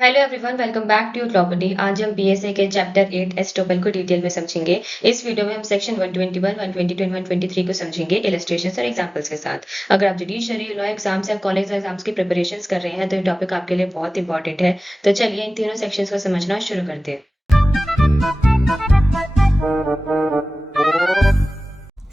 Hello everyone, welcome back to your property. आज हम BSA के चैप्टर 8 एस्टोपल को डिटेल में समझेंगे। इस वीडियो में हम सेक्शन 121, 122 एंड 123 को समझेंगे इलस्ट्रेशंस और एग्जांपल्स के साथ। अगर आप जुडिशरी लॉ एग्जाम्स या कॉलेज एग्जाम्स की प्रिपरेशंस कर रहे हैं तो ये टॉपिक आपके लिए बहुत इंपॉर्टेंट है। तो चलिए इन तीनों सेक्शंस को समझना शुरू करते हैं।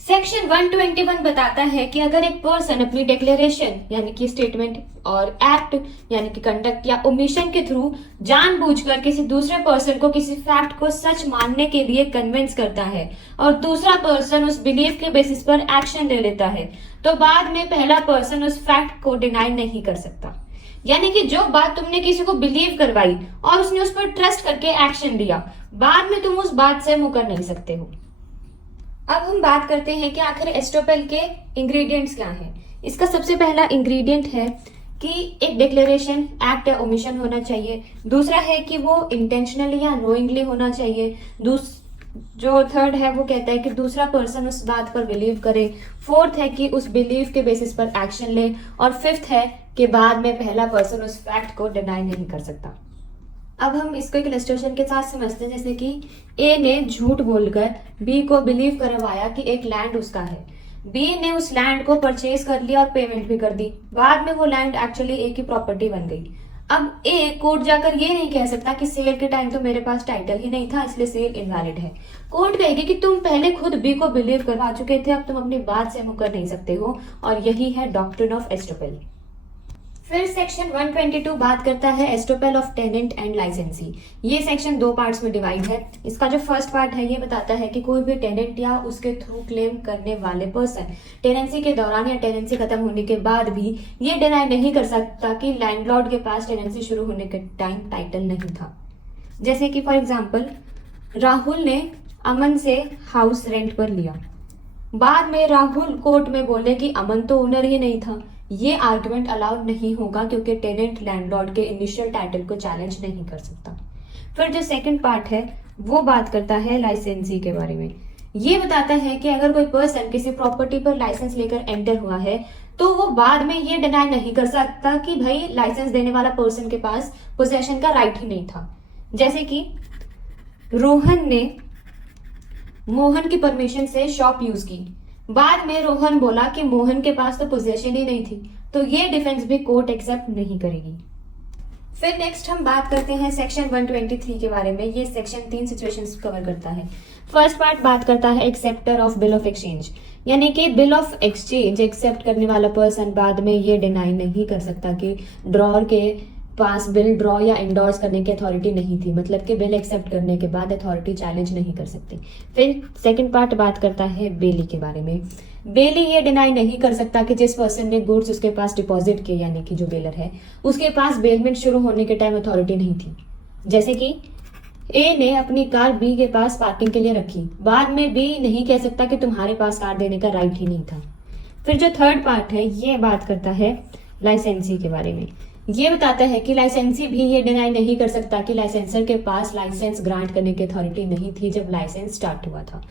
सेक्शन 121 बताता है कि अगर एक पर्सन अपनी डिक्लेरेशन यानी कि स्टेटमेंट और एक्ट यानी कि कंडक्ट या ओमिशन के थ्रू जानबूझकर किसी दूसरे पर्सन को किसी फैक्ट को सच मानने के लिए कन्विंस करता है और दूसरा पर्सन उस बिलीफ के बेसिस पर एक्शन ले लेता है, तो बाद में पहला पर्सन उस फैक्ट को डिनाई नहीं कर सकता। यानी कि जो बात तुमने किसी को बिलीव करवाई और उसने उस पर ट्रस्ट करके एक्शन लिया, बाद में तुम उस बात से मुकर नहीं सकते हो। अब हम बात करते हैं कि आखिर एस्टोपेल के इंग्रेडिएंट्स क्या हैं। इसका सबसे पहला इंग्रेडिएंट है कि एक डिक्लेरेशन एक्ट या ओमिशन होना चाहिए। दूसरा है कि वो इंटेंशनली या नोइंगली होना चाहिए। जो थर्ड है वो कहता है कि दूसरा पर्सन उस बात पर बिलीव करे। फोर्थ है कि उस बिलीव के बेसिस पर एक्शन ले। और फिफ्थ है कि बाद में पहला पर्सन उस फैक्ट को डिनाई नहीं कर सकता। अब हम इसको एक इलस्ट्रेशन के साथ समझते हैं, जैसे कि ए ने झूठ बोलकर बी को बिलीव करवाया कि एक लैंड उसका है। बी ने उस लैंड को परचेज कर लिया और पेमेंट भी कर दी। बाद में वो लैंड एक्चुअली ए की प्रॉपर्टी बन गई। अब ए कोर्ट जाकर ये नहीं कह सकता कि सेल के टाइम तो मेरे पास टाइटल ही नहीं था, इसलिए सेल इनवैलिड है। कोर्ट कहेगी कि तुम पहले खुद बी को बिलीव करवा चुके थे, अब तुम अपनी बात से मुकर नहीं सकते हो। और यही है डॉक्ट्रिन ऑफ एस्टोपेल। फिर सेक्शन 122 बात करता है एस्टोपेल ऑफ टेनेंट एंड लाइसेंसी। ये सेक्शन दो पार्ट्स में डिवाइड है। इसका जो फर्स्ट पार्ट है ये बताता है कि कोई भी टेनेंट या उसके थ्रू क्लेम करने वाले पर्सन टेनेंसी के दौरान या टेनेंसी खत्म होने के बाद भी ये डिनाई नहीं कर सकता कि लैंडलॉर्ड के पास टेनेंसी शुरू होने के टाइम टाइटल नहीं था। जैसे कि फॉर एग्जाम्पल राहुल ने अमन से हाउस रेंट पर लिया। बाद में राहुल कोर्ट में बोले कि अमन तो ओनर ही नहीं था। ये आर्गुमेंट अलाउड नहीं होगा क्योंकि टेनेंट लैंडलॉर्ड के इनिशियल टाइटल को चैलेंज नहीं कर सकता। फिर जो सेकंड पार्ट है वो बात करता है लाइसेंसी के बारे में। ये बताता है कि अगर कोई पर्सन किसी प्रॉपर्टी पर लाइसेंस लेकर एंटर हुआ है तो वो बाद में ये डिनाई नहीं कर सकता कि भाई लाइसेंस देने वाला पर्सन के पास पोजेशन का राइट ही नहीं था। जैसे कि रोहन ने मोहन की परमिशन से शॉप यूज की। बाद में रोहन बोला कि मोहन के पास तो पोजेशन ही नहीं थी, तो ये डिफेंस भी कोर्ट एक्सेप्ट नहीं करेगी। फिर नेक्स्ट हम बात करते हैं सेक्शन 123 के बारे में। ये सेक्शन तीन सिचुएशंस कवर करता है। फर्स्ट पार्ट बात करता है acceptor of bill of exchange, यानी कि बिल ऑफ एक्सचेंज एक्सेप्ट करने वाला पर्सन बाद में ये डिनाई नहीं कर सकता कि ड्रॉर के पास बिल ड्रॉ या इंडोर्स करने की अथॉरिटी नहीं थी, मतलब कि बिल एक्सेप्ट करने के बाद अथॉरिटी चैलेंज नहीं कर सकती। फिर सेकंड पार्ट बात करता है बेली के बारे में। बेली ये डिनाई नहीं कर सकता कि जिस पर्सन ने गुड्स उसके पास डिपॉजिट किए, यानी कि जो बेलर है, उसके पास बेलमेंट शुरू होने के टाइम अथॉरिटी नहीं थी। जैसे कि ए ने अपनी कार बी के पास पार्किंग के लिए रखी, बाद में बी नहीं कह सकता कि तुम्हारे पास कार देने का राइट ही नहीं था। फिर जो थर्ड पार्ट है ये बात करता है लाइसेंसी के बारे में। ये बताता है कि लाइसेंसी भी ये डिनाई नहीं कर सकता कि लाइसेंसर के पास लाइसेंस ग्रांट करने की अथॉरिटी नहीं थी जब लाइसेंस स्टार्ट हुआ था।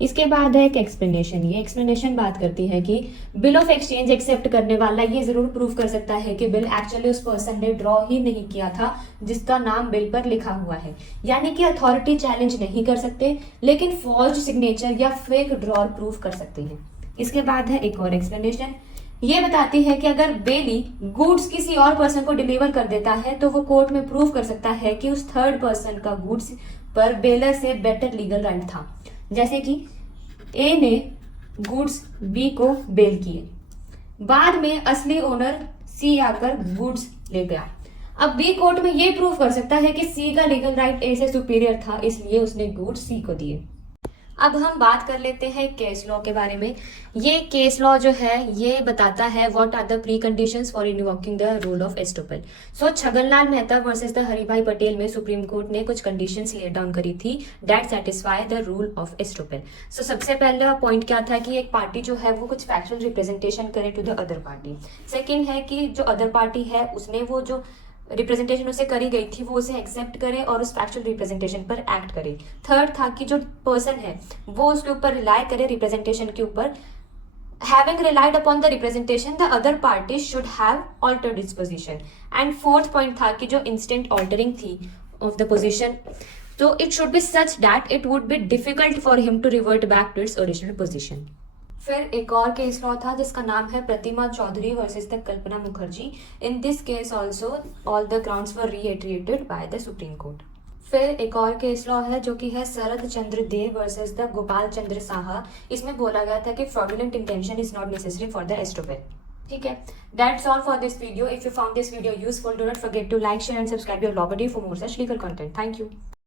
इसके बाद है एक एक्सप्लेनेशन। ये एक्सप्लेनेशन बात करती है कि बिल ऑफ एक्सचेंज एक्सेप्ट करने वाला ये जरूर प्रूव कर सकता है कि बिल एक्चुअली उस पर्सन ने ड्रॉ ही नहीं किया था जिसका नाम बिल पर लिखा हुआ है, यानी कि अथॉरिटी चैलेंज नहीं कर सकते, लेकिन फॉल्स सिग्नेचर या फेक ड्रॉ प्रूव कर सकते हैं। इसके बाद है एक और एक्सप्लेनेशन। ये बताती है कि अगर बेली गुड्स किसी और पर्सन को डिलीवर कर देता है तो वो कोर्ट में प्रूव कर सकता है कि उस थर्ड पर्सन का गुड्स पर बेलर से बेटर लीगल राइट था। जैसे कि ए ने गुड्स बी को बेल किए, बाद में असली ओनर सी आकर गुड्स ले गया। अब बी कोर्ट में ये प्रूव कर सकता है कि सी का लीगल राइट ए से सुपीरियर था, इसलिए उसने गुड्स सी को दिए। अब हम बात कर लेते हैं केस लॉ के बारे में। ये केस लॉ जो है ये बताता है what are the preconditions for invoking the rule of estoppel. So Chhaganlal Mehta versus the Haribhai Patel में सुप्रीम कोर्ट ने कुछ कंडीशंस लेट डाउन करी थी that satisfy the rule of estoppel. So सबसे पहला पॉइंट क्या था कि एक पार्टी जो है वो कुछ फैक्चुअल रिप्रेजेंटेशन करे to the other party. Second है कि जो अदर पार्टी है उसने वो जो रिप्रेजेंटेशन उसे करी गई थी वो उसे एक्सेप्ट करे और उस फैक्चुअल रिप्रेजेंटेशन पर एक्ट करे। थर्ड था कि जो पर्सन है वो उसके ऊपर रिलाई करे रिप्रेजेंटेशन के ऊपर having relied upon the representation, the other party should have altered its position. And fourth point था कि जो instant altering थी of the position, so it should be such that it would be difficult for him to revert back to its original position. फिर एक और case law था जिसका नाम है Pratima Chaudhary versus the Kalpana Mukherjee. In this case also all the grounds were reiterated by the Supreme Court. फिर एक और केस लॉ है जो कि है शरद चंद्र दे वर्सेस द गोपाल चंद्र साहा. इसमें बोला गया था कि fraudulent intention is not necessary for the estoppel. ठीक है, that's all for this video. If you found this video useful, do not forget to like, share and subscribe your law buddy for more such legal content. Thank you.